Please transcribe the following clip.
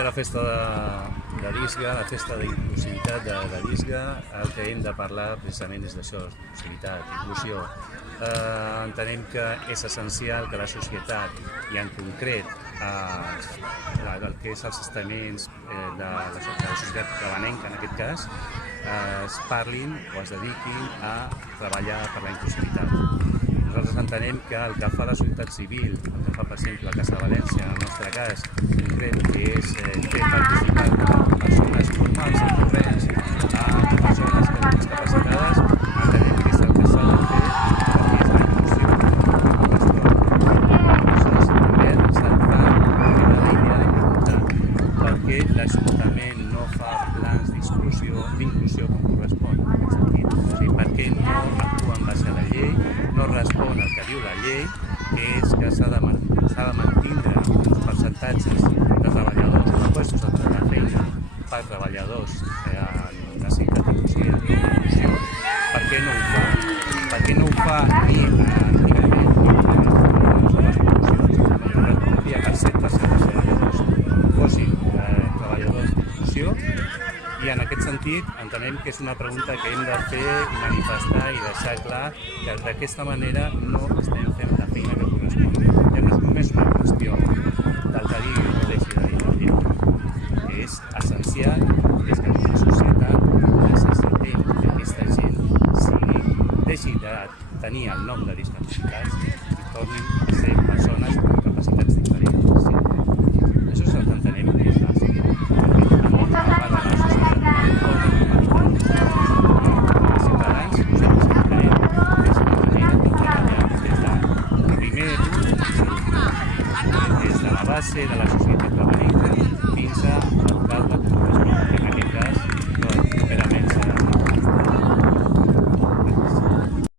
a la festa de l'ISGA, la festa d'inclusivitat de l'ISGA, el que hem de parlar precisament és d'això, inclusivitat, inclusió. Entenem que és essencial que la societat, i en concret el que és els estaments de la societat cabanenca, en aquest cas, es parlin o es dediquin a treballar per la inclusivitat. Nosaltres entenem que el que fa la societat civil, el que fa, per exemple, Casa de València, en el nostre cas, concret, que és fer participar persones normals i corrents a persones discapacitades, entenem que és el que s'ha de fer, que és la inclusió. Persones també s'ha de fer la línia de preguntar per què l'Ajuntament no fa plans d'inclusió com correspon, en aquest sentit. O sigui, per què no actua en base a la llei, no respon al que diu la llei, que és que s'ha de mantindre uns percentatges de treballadors, de puestos de feina per treballadors en necessitat d'inclusió. Per què no ho fa? Per què no ho fa ni a nivell de les promocions, que el 7% dels treballadors fossin treballadors d'inclusió? I en aquest sentit entenem que és una pregunta que hem de fer i manifestar i deixar clar que d'aquesta manera no estem fent la feina que correspon. Ja no és només una qüestió del que digui o deixi de dir la llei, que és essencial, és que la societat necessitem que aquesta gent deixi de tenir el nom de discapacitats i tornin a ser persones amb capacitats diferents. Això és el que entenem que és bàsic. Des de la base de la societat cabanenca fins a